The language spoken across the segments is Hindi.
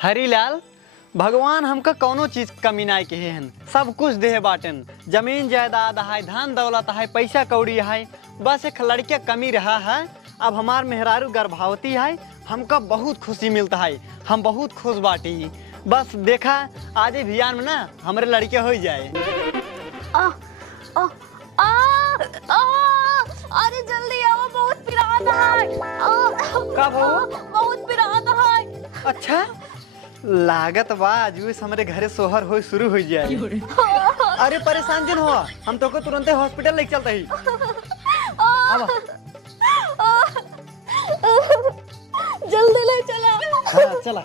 हरीलाल, भगवान हमका कौनो चीज कमी नहीं के हन, सब कुछ दे बाटन। जमीन जायदाद है, धन दौलत है, पैसा कौड़ी है, बस एक लड़के कमी रहा है। अब हमार मेहरारू गर्भवती है, हमका बहुत खुशी मिलता है, हम बहुत खुश बाटी। बस देखा आज अभियान में ना हमारे लड़के हो जाए। आ, आ, आ, आ, अरे जल्दी आओ, बहुत पिरात है। कब हो? बहुत पिरात है। अच्छा लागत बा जूस हमारे घरे सोहर हो शुरू हो जाए। अरे परेशान जन हुआ, हम तो को तुरंत हॉस्पिटल लेके चलते ही। अब जल्दी ले चला। हाँ चला।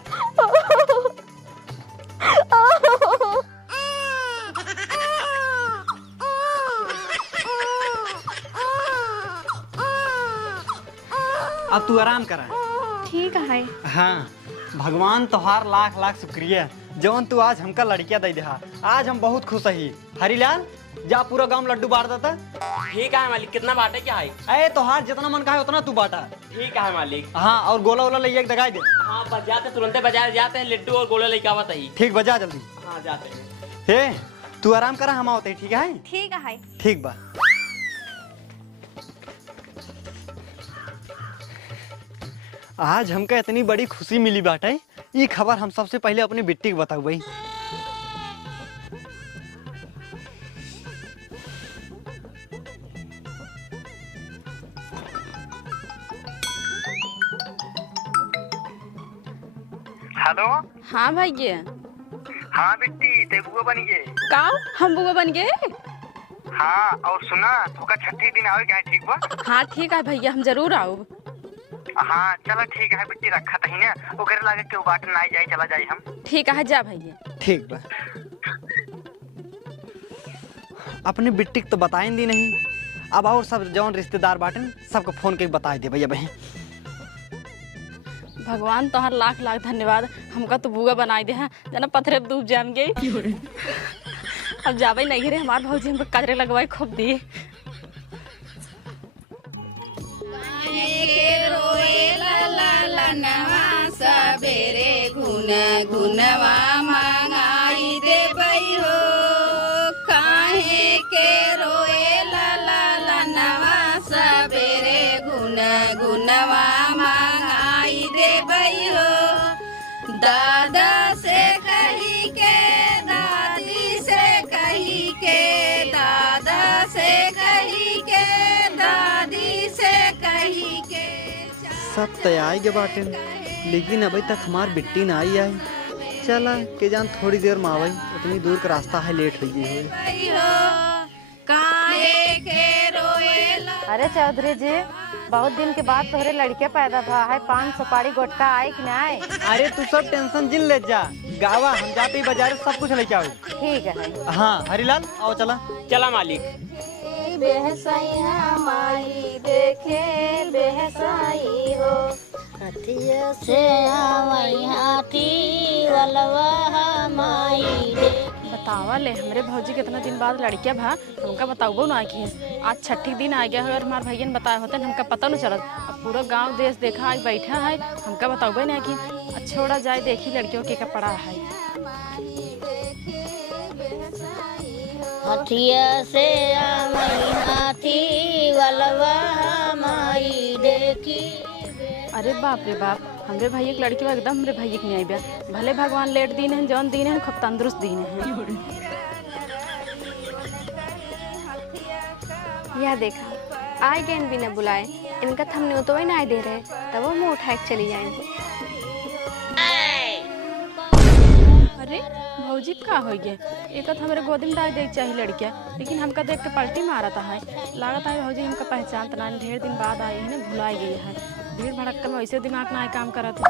अब तू आराम करा। ठीक है। हाँ भगवान तोहार लाख लाख शुक्रिया जवन तू आज हमका लड़किया दे दहा। आज हम बहुत खुश ही। हरीलाल जा पूरा गांव लड्डू बांट देता। ठीक है मालिक, कितना बांटे क्या है? अरे तोहार जितना मन का है उतना तू बांटा। ठीक है मालिक। हाँ और गोला वोला ले दगाई दे। हाँ बजाते तुरंत बाजार जाते हैं, लड्डू और गोले लेके आवत है। ठीक बजा जल्दी। हाँ जाते हैं। हे तू आराम करा, हम आवते ठीक है? ठीक है। ठीक बा। आज हमका इतनी बड़ी खुशी मिली बाटे, ये खबर हम सबसे पहले अपनी बिट्टी को बताऊ भाई। हेलो। हाँ भैया। हाँ बिट्टी ते बुआ बन गए। का हम बुआ बन गए? हाँ और सुना तुका छठी दिन आवे क्या ठीक बा? हाँ ठीक है भैया, हम जरूर आओ। हाँ चलो ठीक है बिट्टी, रखा तही ना ओकरे लागे के बाट ना जाए, चला जाए हम। ठीक है जा भैया। ठीक बा। अपनी बिट्टी को तो बताएं दी नहीं, अब और सब जौन रिश्तेदार बाटन सबको फोन के बताए दे भैया बहन। भगवान तोहर लाख लाख धन्यवाद, हमका तो बुआ बनाई दे है जना पत्थरे डूब जाम गए। अब जावे नहीं रे, हमार भौजी हमको कजरे लगवाए खूब दिए। सबेरे गुनवा मंगाई दे बई हो, काहे के रोए ललनवा सबेरे गुनवा मंगाई दे बई हो। दादा से कही के, दादी से कही के, दादा से कही के, दादी से कही के। सब तो आई के बाटन, लेकिन अभी तक हमार बिट्टी ना आई। चला के जान थोड़ी देर में आवई, उतनी दूर का रास्ता है, लेट हो गई हो। अरे चौधरी जी, बहुत दिन के बाद तोहरे लड़के पैदा भा है, 5 सुपारी गोटका आए कि ना आए? अरे तू सब टेंशन जिन ले जा, गावा हम जाते ही बाजार सब कुछ लेके आओ। ठीक है। हाँ हरीलाल आओ चला। चला मालिक। बेहसैया माई देखे बेहसाई हो, हथिया से आवई हाथी वलवा माई देखे। बतावा ले हमरे भौजी कितना दिन बाद लड़किया भा, हमका बताओ ना कि आज छठी दिन आ गया है। अगर हमारे भैया ने बताया होता हमका पता न चलत। अब पूरा गांव देश देखा आज बैठा है, हमका बताओ ना कि छोड़ा जाए देखी लड़कियों के कपड़ा है। हथिया से आवई हाथी वलवा माई देखी। अरे बाप रे बाप, हमरे भैया की लड़की एकदम हमरे भैया के नहीं आई बिया। भले भगवान लेट दिन है, जौन दिन है खूब तंदुरुस्त दिन है। यह देखा आए गए बिना बुलाए, इनका थमने तो नहीं दे रहे, तब वो मुँह उठा के चली जाएंगे। अरे भौजी का हो गया, एक हमारे गोदी में डाल दे चाहिए लड़किया, लेकिन हमका देख के पलटी मारा था है। लागत है भौजी हमका पहचान तना, ढेर दिन बाद आई है ना, भुलाई गई है। भीड़ भड़क्का में वैसे दिमाग ना काम करा था।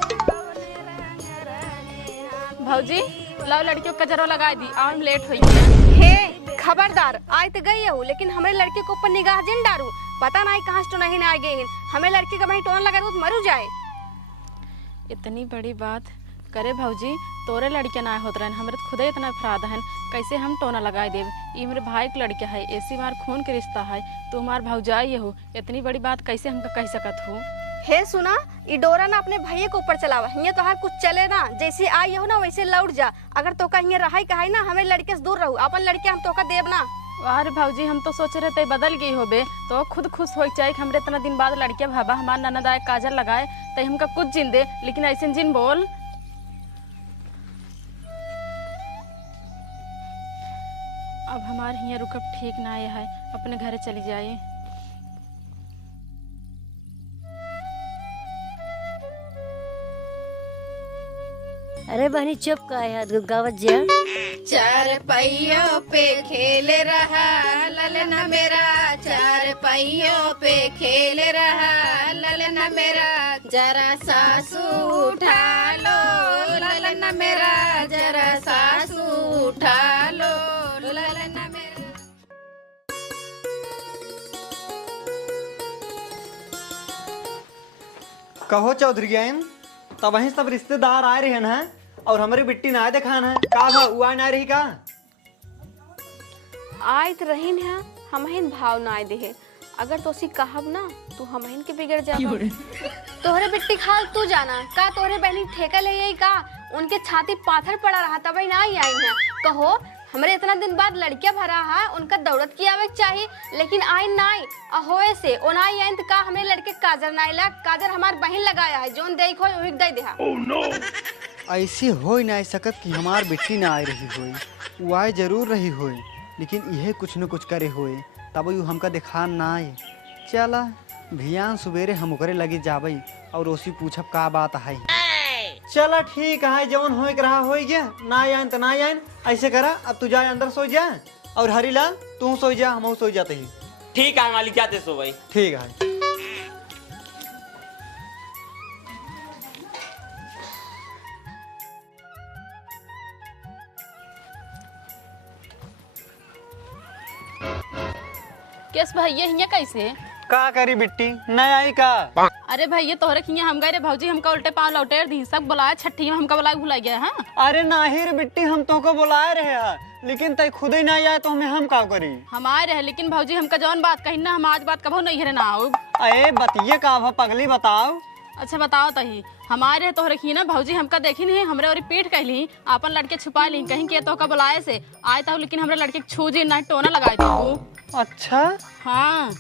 भौजी लाओ लड़कियों का जरो लगा दी, और लेट हो गया। हे खबरदार, आए तो गई हूँ लेकिन हमारे लड़के के ऊपर निगाह जिन डारू, पता नहीं कहाँ से तो नहीं आ गई। हमें लड़की का वहीं टोन लगा तो मरू जाए। इतनी बड़ी बात करे भौजी, तोरे लड़के ना होत रहन, हमरे खुदे इतना अपराध है, कैसे हम टोना लगाए देव। ये मेरे भाई के लड़के है, ऐसी बार खून के रिश्ता है, तो हमार भौजाई हो, इतनी बड़ी बात कैसे हमका कह सकत हो। हे सुना, ई डोरा ना अपने भैया के ऊपर चलावा। हियां तोहार कुछ चले ना, जैसे आई हो ना वैसे लौट जा। अगर तोका हियां रहाई कहाई ना, हमें लड़के से दूर रहू। अपन लड़के हम तोका देब ना। अरे भौजी हम तो सोच रहे थे बदल गई होबे, तो खुद खुश हो चाहे कि हमरे इतना दिन बाद लड़के भाबा हमार ननद आए काजल लगाए तो हमका कुछ जिन दे, लेकिन ऐसे जिन बोल। अब हमार हियां रुकब ठीक ना आया है, अपने घरे चली जाए। अरे बहनी चुप का है गावत जा। चार पहियों पे खेल रहा ललना मेरा, चार पहियों पे खेल रहा ललना मेरा, जरा सासू उठा लो ललना मेरा, जरा सासू उठा लो ललना मेरा। कहो चौधरी गैन, तब वहीं सब रिश्तेदार आए रहे हैं और हमारी बिट्टी ना दिखान है का भा उआ ना रही का। आयत रहीन है हमहिन भाव ना आए देहे। अगर तोसी कहब ना तू हमहिन के बिगड़ जा। तोहरे बिट्टी खाल तू जाना का, तोहरे बहनी ठेका ले आई का, उनके छाती पाथर पड़ा रहा तब ना आई है। कहो हमरे इतना दिन बाद लड़कियां भरा है, उनका दौड़त की आवे चाहिए, लेकिन आई नाई अहोए से ओनाई आइन का हमरे लड़के काजर नाइला। काजर हमार बहन लगाया है, जोन देखो वही दे देहा। ऐसी हो ही ना सकत कि हमार बिट्टी ना आ रही होई, वो आए जरूर रही होई, लेकिन यह कुछ न कुछ करे होए तब यू हमका दिखान ना आए। चला भियान सुबेरे हम ओकरे लगे जाबई और ओसी पूछब का बात है। चला ठीक है, जवन हो रहा हो गया, ना आयन तो ना आयन। ऐसे करा अब तू जाए अंदर सो जा, और हरीलाल तू सो जा, हम सो जाते ही। ठीक है मालिक, जाते सो भाई। ठीक है। केस भैया हियां कैसे का करी बिट्टी न आई का। अरे भैया तोहरे हियां हम गए रे भौजी, हमका उल्टे पाँव लौटेर दी सब बुलाया, छठी में हमका बुला भुला गया है। अरे नाही रे बिट्टी, हम तो को बुलाए रहे हैं, लेकिन तय खुद ही नहीं आए तो हम का करी। हम आए रहे, लेकिन भौजी हमका जौन बात कही ना, हम आज बात कभो नहीं हरे ना आओ। अरे बतिये का भा पगली बताओ। अच्छा बताओ तही। हम आए रहे तोहरे ही ना भौजी, हमका देखी नहीं, हमरे और पीठ कहली, अपन लड़के छुपा ली कहीं के तो का बुलाए से आए था, लेकिन हमरे लड़के छू जी ना टोना लगाए थे। अच्छा हाँ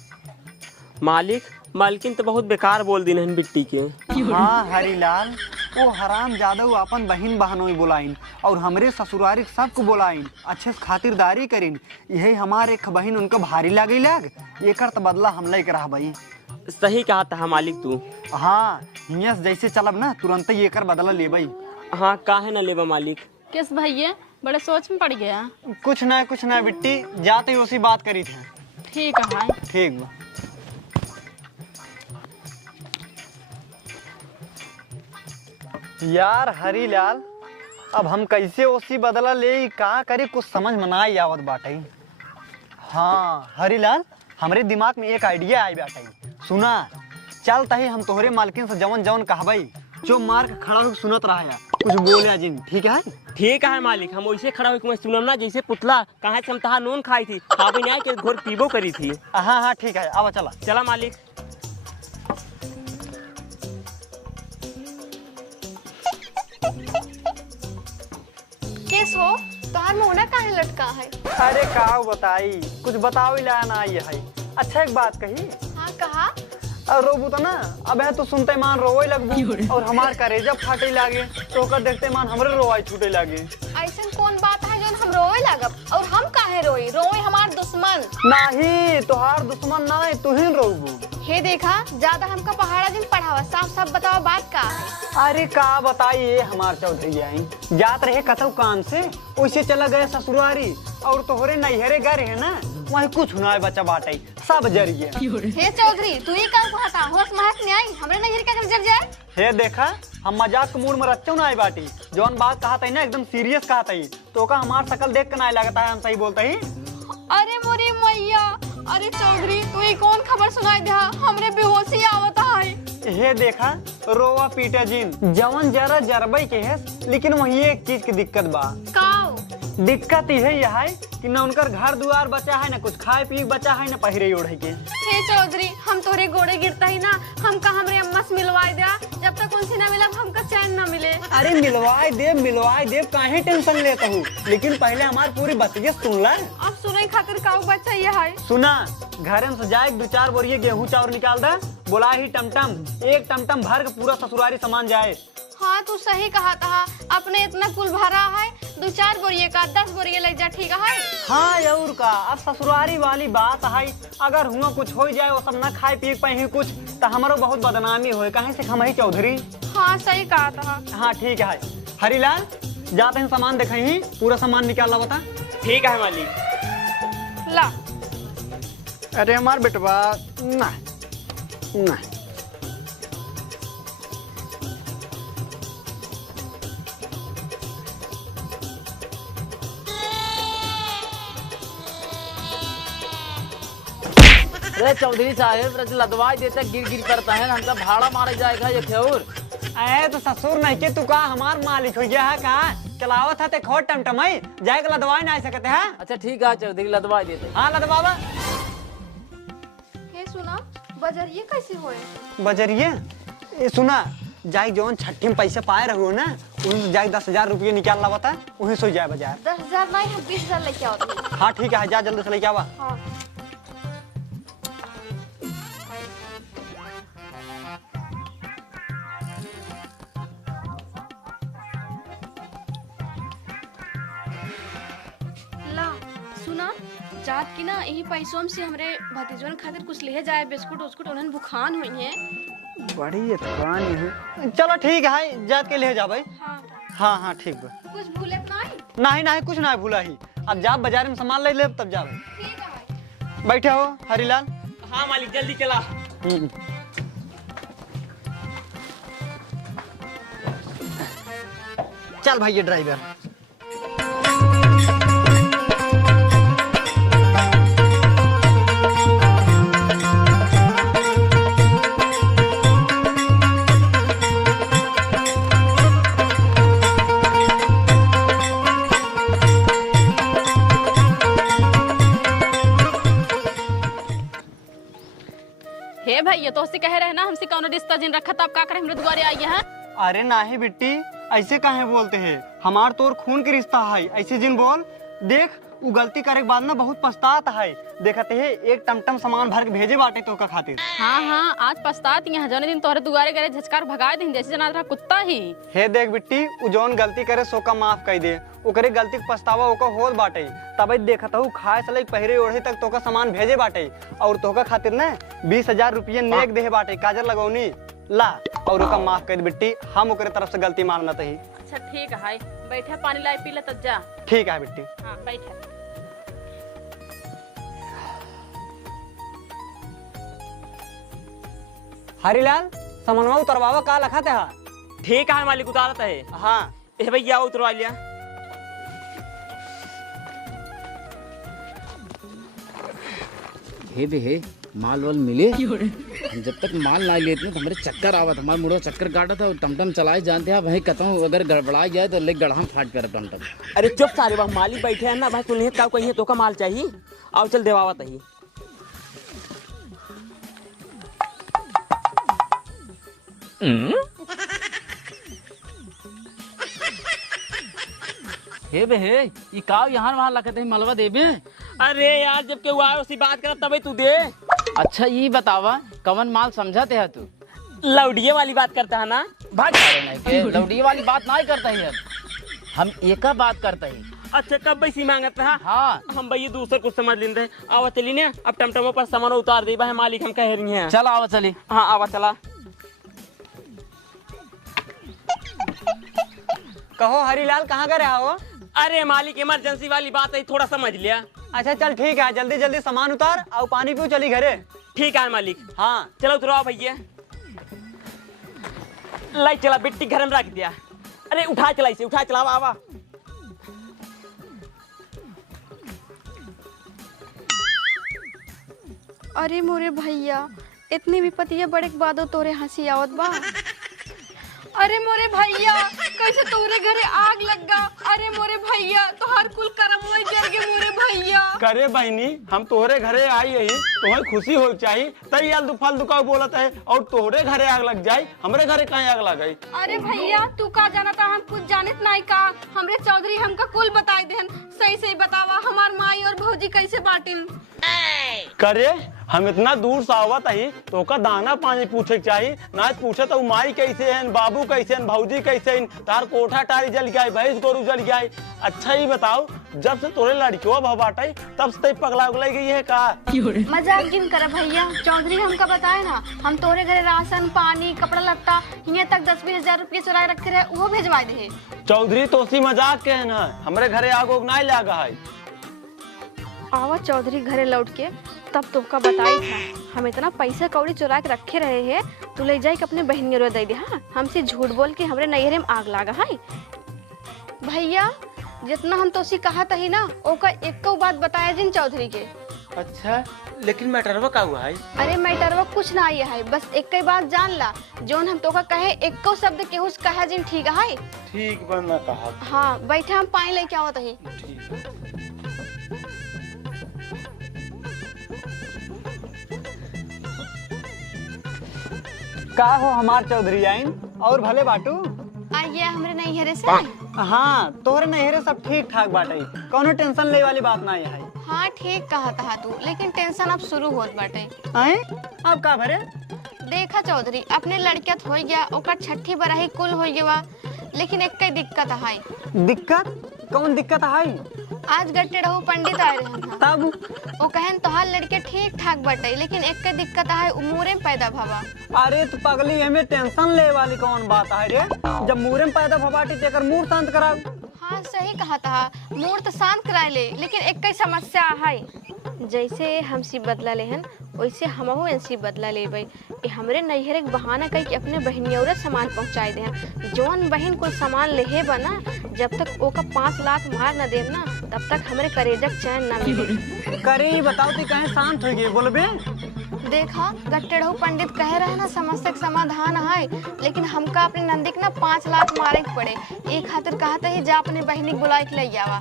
मालिक, मालकिन तो बहुत बेकार बोल दी हन बिट्टी के। हाँ हरीलाल, वो हराम जादव अपन बहन बहनों बुलाइन और हमरे ससुरारी सबको बुलाइन, अच्छे से खातिरदारी करीन। यही हमारे एक बहन उनका भारी लगी लग, एक बदला हम ले रहा भाई। सही कहा था मालिक तू। हाँ हियां से जैसे चलब ना तुरंत ही एकर बदला ले भाई। हाँ काहे ना लेबा मालिक। किस भैया बड़े सोच में पड़ गया। कुछ ना बिट्टी, जाते ही उसी बात करी थे। ठीक है भाई। ठीक बा। यार हरीलाल, अब हम कैसे ओसी बदला ले का करी, कुछ समझ में ना आवत बाटे। हाँ हरीलाल, हमरे दिमाग में एक आइडिया आई बाटे। सुना, चल तही हम तोहरे मालकिन से जवन जवन कहबई, जो मार के खड़ा होकर सुनत रहा है, कुछ बोले जिन। ठीक है। ठीक है मालिक, हम वैसे खड़ा होकर सुनम ना, जैसे पुतला कहा से हम तहा नून खाई थी, अभी नहीं के घोर पीबो करी थी। हाँ ठीक है, अब चला चला मालिक। केस हो तोहार मुंह काहे लटका है। अरे का बताई, कुछ बताओ ला ना ये है। अच्छा एक बात कही। हाँ कहा। और रोबू तो ना, अब है तो सुनते मान रोए लगबू और हमार करेजब फाटे लागे, तो ओकर देखते मान हमरे रोआई छूटे लागे। ऐसा कौन बात है जो हम रोए लागब, और हम काहे रोई, रोए हमार दुश्मन। नहीं तोहार दुश्मन ना है, तू ही रोबू। हे देखा, ज्यादा हमका पहाड़ा दिन पढ़ावा, साफ साफ बताओ बात का है। अरे का बताइए, हमार चौधरी आई जात रहे कतौ काम से, वैसे चला गए ससुरारी, और तोहरे नैहरे गए है ना, वही कुछ ना बचा बाटे, सब जर गए। हे चौधरी तू ही काम कहता, होश महक नहीं आई, हमरे नैहर का जर जाए। हे देखा, हम मजाक के मूड में रच्चो ना आई बाटी, जौन बात कहा था ना एकदम सीरियस कहा था, तो का हमार शकल देख के ना लगता है हम सही बोलते ही। अरे मोरी मैया, अरे चौधरी तू ही कौन खबर सुनाई दे, हमरे बेहोशी आवता है। हे देखा, रोवा पीटे जिन जवन जरा जरबई के है, लेकिन वही एक चीज की दिक्कत बा। काओ? दिक्कत यही है कि न उनकर घर दुआर बचा है, न कुछ खाए पिए बचा है, न पहिरे ओढ़े के। हे चौधरी, हम तोरे गोड़े गिरता ही ना, हमका हमरे अम्मा से मिलवाई दिया। जब तक उनसे ना मिला हमका चैन ना मिले। अरे मिलवाए देव, काहे टेंशन लेता हूँ, लेकिन पहले हमारी पूरी बतिया सुन ला। अब सुने खातिर काऊ बच्चा ये है। सुना, घर में से जाए 2-4 बोरिये गेहूं चावल निकाल दा, बोला ही टमटम, एक टमटम भर के पूरा ससुरारी सामान जाए। हाँ तू सही कहा था, अपने इतना कुल भरा है, 2-4 बोरिये का 10 बोरिये ले जा, ठीक है। हाँ और का, अब ससुरारी वाली बात है, अगर हुआ कुछ हो जाए वो सब न खाए पिए पाए कुछ तो हमारो बहुत बदनामी हो, कहीं से खमही चौधरी। हाँ सही कहा था। हाँ ठीक है हरीलाल, जाते हैं सामान देखे ही, पूरा सामान निकाल ला बता। ठीक है मालिक। ला। अरे हमार बेटवा ना ना अरे चौधरी साहब लदवाई देते गिर गिर करता है, हमका भाड़ा मारा जाएगा ये खेर। अरे तो ससुर नहीं के तू का हमार मालिक हो गया है का, चलावत है ते खोट टमटम है, जाएगा लदवाई नहीं सकते है। अच्छा ठीक है चौधरी, लदवाई देते। हाँ लदवावा। हे सुना, बजरिये कैसे होए? बजरिये ये सुना, जाए जौन छठी में पैसे पाए रहो ना, उन जाए 10,000 रुपये निकाल ला बता, वहीं सो जाए बाजार। 10,000 नहीं, हम 20,000 लेके आओ। हाँ ठीक है, जा जल्दी से लेके आवा। हाँ। ला सुना, जात की ना यही पैसों से हमरे भतीजवन खातिर कुछ ले जाए, बिस्कुट उस्कुट, उन्हें बुखान हुई है। बड़ी थकान है। चलो ठीक है, जात के ले जा भाई। हाँ हाँ हाँ ठीक बा। कुछ भूले नहीं? नहीं नहीं कुछ नहीं भूला ही, अब जा बाजार में सामान ले ले तब जा भाई। ठीक है भाई। बैठे हो हरीलाल। हाँ मालिक, जल्दी चला। चल भाई ये ड्राइवर। हे भैया, तो कह रहे ना हमसे कौन रिश्ता जिन रखा था, अब का करे हमरे दुआरे आई है। अरे नाही बिट्टी, ऐसे काहे बोलते हैं, हमार तोर खून के रिश्ता है, ऐसे जिन बोल। देख वो गलती करे के बाद ना बहुत पछताता है, देखते है एक टमटम सामान भर के भेजे बाटे तो का खातिर। हाँ हाँ, आज पछताती है, जौने दिन तोहरे दुआरे गए झचकार भगा दिन, जैसे जना रहा कुत्ता ही। हे देख बिट्टी, उ जौन गलती करे सो का माफ कर दे, ओकरे गलती के पछतावा ओका होल बाटे, तब देखता हूँ खाए से पहिरे ओढ़े तक तो का सामान भेजे बाटे, और तो का खातिर ना 20,000 रुपये नेक दे बाटे, काजर लगौनी ला, और ओका माफ कर दे बिट्टी, हम ओकरे तरफ से गलती मानना ही। अच्छा ठीक है, बैठे पानी लाई पी ले तब जा। ठीक है बिट्टी। हाँ बैठे। हरीलाल, सामानवा उतरवावा का लखा था। ठीक है मालिक, उतारता है। हाँ ए भैया उतरवा लिया। हे बे हे, माल वाल मिले। हम जब तक माल ना लेते तो हमारे चक्कर आवत, हमारे मुड़ो चक्कर काटा था, टमटम चलाए जानते हैं भाई, कहता हूँ अगर गड़बड़ा जाए तो ले गढ़ा फाट पे टमटम। अरे चुप सारे वहाँ मालिक बैठे हैं ना भाई, तुमने का कहीं तो का माल चाहिए, आओ चल देवावा तही। हे बे हे, ये का यहाँ वहाँ लगते मलवा देबे। अरे यार, जब के आए उसी बात कर तभी तू दे। अच्छा ये बतावा, कवन माल समझाते है तू? लौडिये वाली बात करता है ना भाग। लौडिये वाली बात नहीं करता है, हम एक बात करते हैं। अच्छा कब बैसी मांगत है? हाँ हम भैया दूसरे कुछ समझ लेते हैं। आवा चली ने, अब टमटमो पर सामान उतार दे भाई, मालिक हम कह रही हैं। चल आवा चली। हाँ आवा चला। कहो हरीलाल, कहाँ का रहा हो? अरे मालिक इमरजेंसी वाली बात है, थोड़ा समझ लिया। अच्छा चल ठीक है, जल्दी जल्दी सामान उतार और पानी पियो, चली घरे। ठीक है मालिक। हाँ चलो उतरो भैया। लाइट चला, बिट्टी घर में रख दिया। अरे उठा चला, इसे उठा चला। आवा अरे मोरे भैया, इतनी विपत्ति बड़े के बाद तोरे हंसी आवत बा। अरे मोरे भैया, कैसे तोरे घरे आग लग गा। अरे मोरे भैया तोहर कुल करम में जल के मोरे भैया। करे बहनी हम तोहरे घरे आई रही, तुम्हें खुशी हो चाहिए तई आल दुफाल दुका बोलत है और तोहरे घरे आग लग जाए, हमरे घरे कहीं आग लग गई। अरे भैया तू का जाना था, हम कुछ जानत नहीं का। हमरे चौधरी हमका कुल बताई देन। सही सही बतावा हमार माई और भौजी कैसे बाटिन। करे हम इतना दूर से आवत ही तो का दाना पानी पूछे के चाहिए, ना पूछे तो माई कैसे हैं, बाबू कैसे हैं, भौजी कैसे हैं, तार कोठा टारी जल गया, भैंस गोरू जल गया। अच्छा ही बताओ जब से तोरे लड़कियों भाव बाटे तब से पगला उगला गई है का। मजाक जिन कर भैया, चौधरी हमका बताए ना हम तोरे घरे राशन पानी कपड़ा लत्ता यहाँ तक 10-20 हजार रुपये चुराए रखे रहे वो भेजवा दे। चौधरी तो सी मजाक के है ना, हमरे घरे आग उग नहीं लगा है। आवा चौधरी घरे लौट के तब तुमका बताई था हम इतना पैसा कौड़ी चुरा के रखे रहे हैं, तू ले जाए अपने बहनियों दे दे। हाँ हमसे झूठ बोल के हमरे नैहरे में आग लागा है। भैया जितना हम तो कहा था ही ना ओका एक बात बताया जिन चौधरी के। अच्छा लेकिन मैटरवा का हुआ है? अरे मैटरवा कुछ ना आई है, बस एक ही बात जान ला जोन हम तो का कहे एको शब्द केहू से कहा जिन ठीक है। ठीक बना कहा। हाँ बैठे हम पानी लेके आवत ही। का हो हमार चौधरी आइन और भले बाटू। आइए हमरे नैहरे से। हाँ तोहरे नैहरे सब ठीक ठाक बाटे, कोनो टेंशन ले वाली बात ना है। हाँ ठीक कहा था तू, लेकिन टेंशन अब शुरू होत बाटे। अब का भरे? देखा चौधरी अपने लड़किया हो गया ओकर छठी बराही कुल हो गया, लेकिन एक ही दिक्कत है। दिक्कत? कौन दिक्कत है? आज गट्टे रहू पंडित आए रहे तब वो कहन तोहार लड़के ठीक ठाक बटे, लेकिन एक ही दिक्कत है उमूरे में पैदा भवा। अरे तो पगली हमें टेंशन ले वाली कौन बात है रे? जब मूरे में पैदा भवाटी तेकर मूड शांत कराओ। हाँ सही कहा था, मूड तो शांत कराए ले, लेकिन एक ही समस्या है। जैसे हमसी बदला लेहन वैसे हमहू इनसी बदला लेबै। हमरे नैहरे के बहाना कह के अपने बहनियों सामान पहुँचाए दे। जौन बहन कोई सामान लेहे बना जब तक ओका 5 लाख मार न दे ना तब तक हमरे करेजक चैन न मिले। करे बताओ ती कहे शांत हो गए बोलबे। देखा गट्टेड़ो पंडित कह रहे ना समस्या के समाधान है, लेकिन हमका अपने नंदी के ना 5 लाख मारे के पड़े। एक खातिर कहते ही जा अपने बहनी बुला के ले आवा।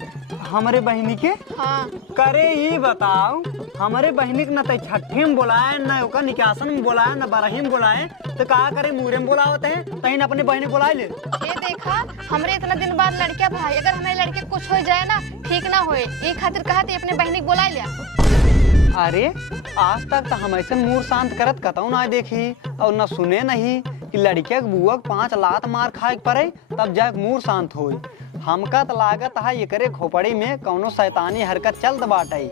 हमारे बहनी के? हाँ करे ही बताओ हमारे बहनी के न तो छठी में बुलाए न ओका निकासन में बुलाए न बरही में बुलाए तो कहा करे मूरे में बुलावते हैं तहीं अपने बहनी बुला ले। ये देखा हमरे इतना दिन बाद लड़किया भाई अगर हमारे लड़के कुछ हो जाए ना ठीक ना होए एक खातिर कहते अपने बहनी बुला लिया। अरे आज तक तो हम ऐसे मूड शांत करत कतौ ना देखी और न सुने नहीं कि लड़के के बुआ 5 लात मार खाए पड़े तब जाके मूड शांत होई। हमका तो लागत है ये करे खोपड़ी में कौनो शैतानी हरकत चलत बाटे।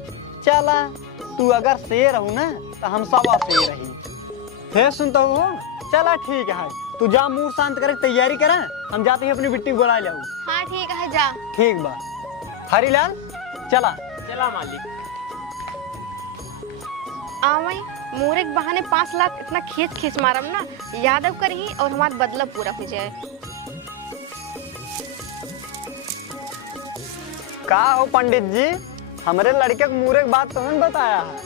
चला तू अगर शेर हूँ ना तो हम सवा शेर रही। फिर सुनता हो चला ठीक है तू जा मूड शांत करे तैयारी करा, हम जाते ही अपनी बिट्टी बुला ले। हाँ ठीक है जा। ठीक बा हरीलाल चला। चला मालिक। आवई मोरे के बहाने 5 लाख इतना खींच मारम ना यादव करही और हमारा बदला पूरा हो जाए। का हो पंडित जी हमारे लड़के को मूरे की बात तो बताया है।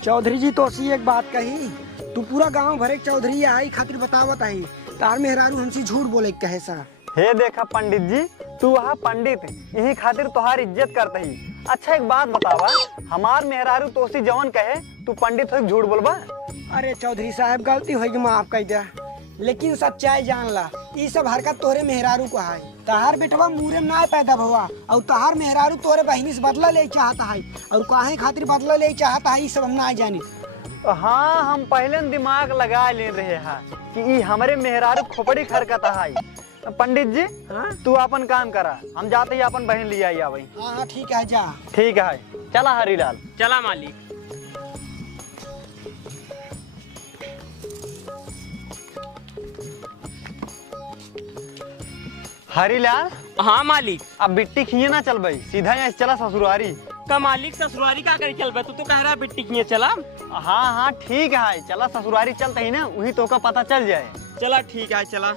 चौधरी जी तो एक बात कही, तू पूरा गांव भरे चौधरी आई खातिर बतावत आई तार मेहरारू हमसे झूठ बोले कहे सा। हे देखा पंडित जी तू वहाँ पंडित यही खातिर तुहार इज्जत करते ही। अच्छा एक बात बतावा हमार मेहरारू तोसी जवन कहे तू पंडित हो झूठ बोलबा? अरे चौधरी साहब गलती होगी माफ कर दे, लेकिन सच्चाई जान ला ये सब हरकत तोरे मेहरारू को है। तहार बेटवा मूरे में ना पैदा हुआ और तहार मेहरारू तोरे बहनी से बदला ले चाहता है और काहे खातिर बदला ले चाहता है ये सब हम ना जाने। हाँ हम पहले दिमाग लगा ले रहे हैं कि हमारे मेहरारू खोपड़ी खरकत है। पंडित जी तू अपन काम करा हम जाते ही अपन बहन लिया आई भाई। हाँ ठीक है जा। ठीक है चला हरीलाल। चला मालिक। हरीलाल। हाँ मालिक। अब बिट्टी खिए ना चल भाई सीधा यहाँ चला ससुरारी। का मालिक ससुरारी का कर चल बे तू तो कह रहा बिट्टी खिए चला। हाँ हाँ ठीक है चला ससुरारी चलते ही ना वही तो का पता चल जाए। चला ठीक है चला।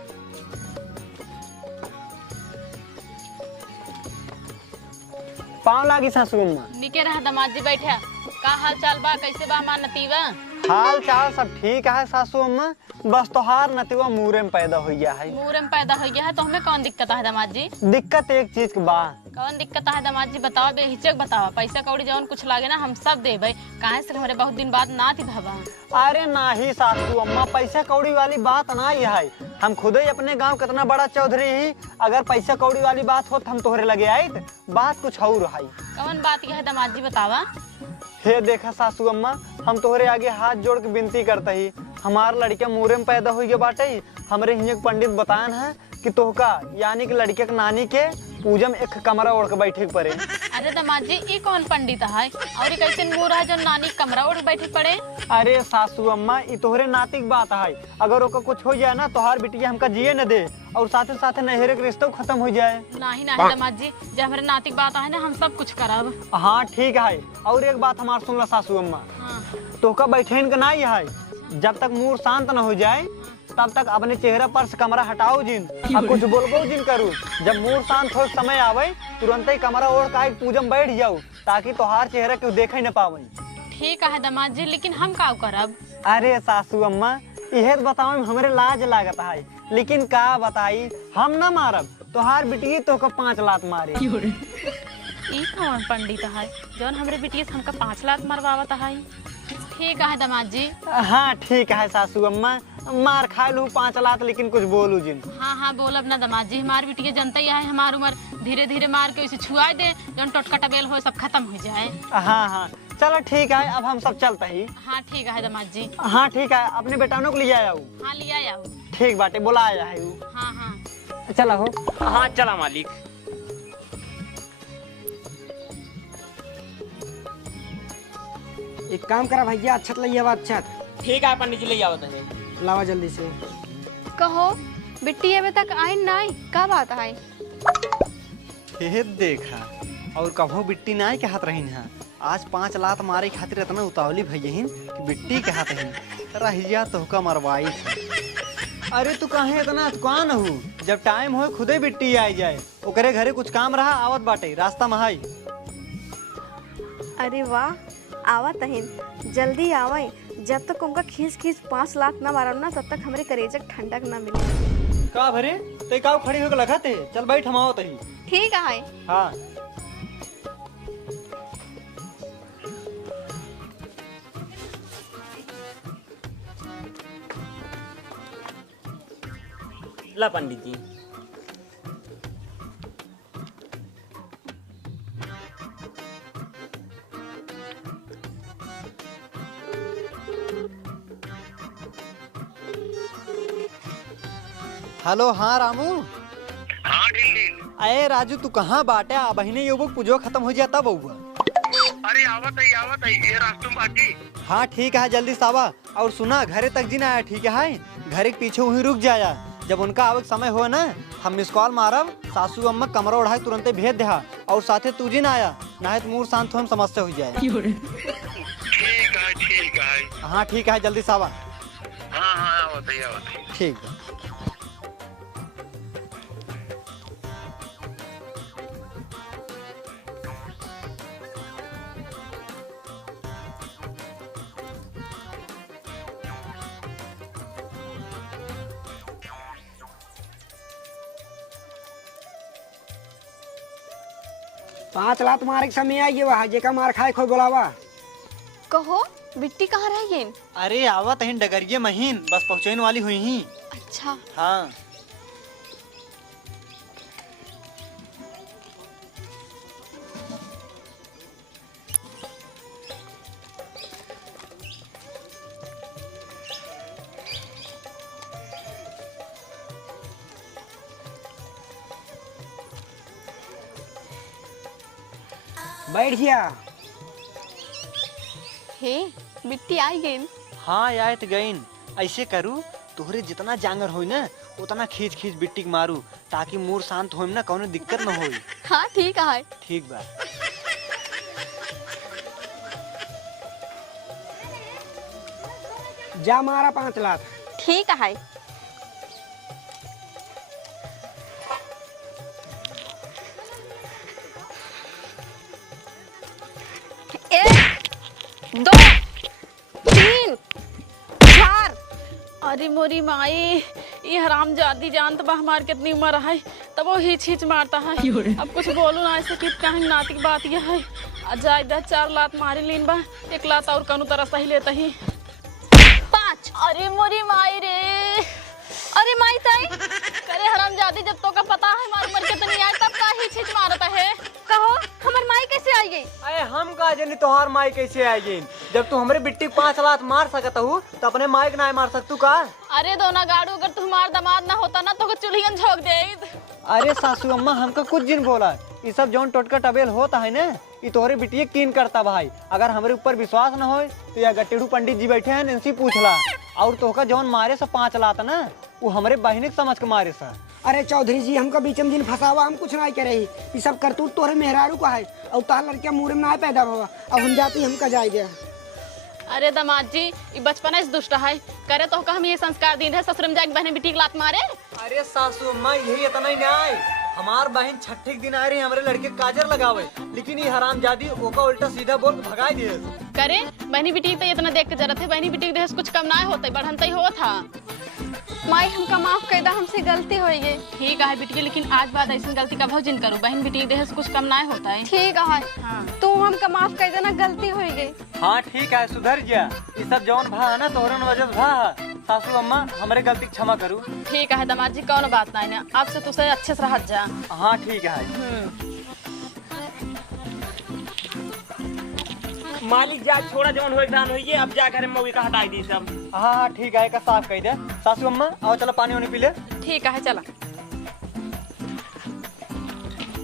पाँव लागी सासू में निके रहा दामाद जी बैठे का हाल चाल बा कैसे बा हमार नतीवा? हाल चाल सब ठीक है सासू अम्मा, बस तोहार नतिवा मुरे में पैदा हो गया है। मुँह में पैदा हो गया है तो हमें कौन दिक्कत है दामाद जी? दिक्कत एक चीज के बा। कौन दिक्कत है दामाद जी? बताओ, बेहिचक बताओ। पैसा कौड़ी जौन कुछ लागे ना हम सब देबे। काहे से हमारे बहुत दिन बाद नाती भावा। अरे नाही सासू अम्मा, पैसा कौड़ी वाली बात ना ही है। हम खुद ही अपने गांव कितना बड़ा चौधरी ही, अगर पैसा कौड़ी वाली बात हो तो हम तोहरे लगे आई। बात कुछ और है। कौन बात यह है दामाद जी बतावा? हे देखा सासू अम्मा, हम तोहरे आगे हाथ जोड़ के विनती करते ही, हमार लड़किया मुरे में पैदा हुई के बाटे। हमरे हिंजक पंडित बतान है कि तोहका यानी कि लड़किया के नानी के पूजा में एक कमरा ओढ़ के बैठे पड़े। अरे दामाद जी ये कौन पंडित है और ये कैसे मुँह है जो नानी कमरा ओढ़ बैठे पड़े? अरे सासू अम्मा, ये तोहरे नातिक बात है। अगर ओका कुछ हो जाए ना तो हर बिटिया हमका जिए न दे और साथे साथे नहरे के रिश्ता खत्म हो जाए। नहीं नहीं दामाद जी, जब हमारे नातिक बात है ना हम सब कुछ करब। हाँ ठीक है। और एक बात हमार सुन ला सासू अम्मा, तोहका बैठेन का नहीं है। जब तक मूड शांत न हो जाए तब तक अपने चेहरा पर से कमरा हटाओ जिन और कुछ बोलबो जिन करू। जब मूड शांत हो समय आवे तुरंत ही कमरा ओढ़ के पूजा में बैठ जाओ ताकि तोहार चेहरा क्यों देखे न पावे। ठीक है दामाद जी, लेकिन हम का करब? अरे सासू अम्मा, यह बताओ हमरे लाज लागत है, लेकिन का बताई हम न मारब। तोहार बिटिया तो 5 लात मारे। ई कौन पंडित है जौन हमरे बिटिया से हमका 5 लात मरवावत है? ठीक है दामाद जी। हाँ ठीक है सासू अम्मा, मार खा लू 5 लात, लेकिन कुछ बोलू जिन। हाँ हाँ बोलब ना दामाद जी, हमारी बिटिया जनता ही है। हमारी उम्र धीरे धीरे मार के उसे छुआ दे, जौन टोटका टबेल हो सब खत्म हो जाए। हाँ हाँ चलो ठीक है, अब हम सब चलते ही। हाँ ठीक है दामाद जी। हाँ ठीक है, अपने बेटानों को ले आओ। हाँ लिया आओ। ठीक बाटे, बुला आया है। हाँ हाँ चला हो। हाँ चला मालिक। एक काम करा भैया, अच्छत लइया बा अच्छत। ठीक है पंडित जी ले आवत है। लावा जल्दी से। कहो बिट्टी अबे तक आई नहीं, का बात है? हे देखा, और कभो बिट्टी नहीं के हाथ रहीन है। आज 5 लात मारे खातिर इतना उतावली भैया कि बिट्टी के हाथ रहीन रहिया तोहका मरवाई था। अरे तू काहे इतना कौन हो? जब टाइम हो खुदे बिट्टी आ जाए। ओकरे घरे कुछ काम रहा आवत बाटे, रास्ता में हाई। अरे वाह, आवत तहिन, जल्दी आवे। जब तक उनका खींच खींच 5 लात ना मारम ना तब तक हमारे करेजक ठंडक ना मिले। का भरे ते का खड़ी होकर लगाते? चल बैठ, हम आवत ही। ठीक है। हाँ ला पंडित जी। हेलो। हाँ रामू। हाँ ढील। अरे राजू तू कहाँ बाटे? बहिने ये पूजो खत्म हो जाता बउआ। अरे आवत है ये रास्तों में बाटी। हाँ ठीक है, जल्दी से आवा। और सुना, घरे तक जी ना आया, ठीक है? घरे के पीछे वहीं रुक जाया। जब उनका आवे समय हो ना हम मिस कॉल मारब। सासू अम्मा कमरा उठाए तुरंत भेज दे। और साथे तू जी ना आया, ना तो मूड शांत हो समस्या हो जाए। ठीक है। हाँ ठीक है, जल्दी से आवा। हाँ आवत है। ठीक है। पाँच लात मारे के समय आई वहाँ जेका मार खाए खो बोलावा। कहो बिट्टी कहाँ रह गई? अरे आवत है डगरिये महीन, बस पहुँचने वाली हुई ही। अच्छा। हाँ बैठ गया। हे बिट्टी आई गई। हाँ आयत गईन। ऐसे करू, तोहरे जितना जांगर होई ना उतना खींच खींच बिट्टी के मारू ताकि मूड शांत होई ना, कौनो दिक्कत न होई। हाँ ठीक है। ठीक बा। जा मारा 5 लात। ठीक है। एक 2 3 अरे मोरी माई, ये हरामजादी जानत बा हमार कितनी उम्र है तब वो हिच हिच मारता है। अब कुछ बोलू ना ऐसे कि कहीं नाती की बात यह है। जायदा 4 लात मारी लीन बा, 1 लात और कनु तरह सही लेता ही 5। अरे मोरी माई रे, अरे माई ताई करे हरामजादी जब तो का पता है हमारी उम्र कितनी है तब का हिच हिच मारता है। कहो हमार माई कैसे आई गई? अरे हम का जनी तोहार माई कैसे आएगी? जब तू हमरे बिट्टी 5 लात मार सकता हूँ तो अपने माई के ना मार सकतू का? अरे दोना गाड़ू, अगर तुम्हार दामाद ना होता ना तो चूल्हियन झोंक दे। अरे सासू अम्मा हमका कुछ दिन बोला, ये सब जौन टोटका टबेल होता है ना ये तोहरे बिटिया कीन करता भाई। अगर हमारे ऊपर विश्वास न हो तो या गट्टेड़ू पंडित जी बैठे हैं इनसे पूछला। और तोहका जौन मारे से 5 लात ना वो हमारे बहनी के समझ के मारे सा। अरे चौधरी जी हमका बीचम जिन फसावा, हम कुछ नहीं करे। ये सब करतूत तोहरे मेहरारू का है और तार लड़कियां मुरे में ना पैदा हुआ। अब हम जाती हमका जाए गया। अरे दामाद जी ये बचपन से दुष्ट है, करे तो हम ये संस्कार दिन है ससुर में जाके बहने बेटी की लात मारे। अरे सासू अम्मा यही इतना ही न्याय। हमार बहन छठे के दिन आ रही हमारे लड़के काजर लगावे, लेकिन ये हरामजादी ओका उल्टा सीधा बोल भगाई दिए। करे बहनी बेटी तो इतना देख के जरूरत है, बहनी बेटी देह से कुछ कम ना होता बढ़नता ही हो था। माई हमका माफ कर दा, हमसे गलती हो गई। ठीक है बेटी, लेकिन आज बाद ऐसी गलती का भोजन करूँ, बहन बेटी देह से कुछ कम ना होता है। ठीक है तू हमका माफ कर देना, गलती हो गई। हाँ ठीक है सुधर गया। ये सब जौन भा है ना तोहरन वजह से भा है। सासू अम्मा हमारे गलती क्षमा करू। ठीक है दामाद जी कौन बात नहीं ना, आपसे तुझसे अच्छे से रह जा। हाँ ठीक है। मालिक जा छोड़ा जवन होए धान होइए, अब जा घर में मौगी का हटाई दी सब। हाँ ठीक है, का साफ कह दे। सासू अम्मा आओ चलो पानी वानी पी ले। ठीक है चला।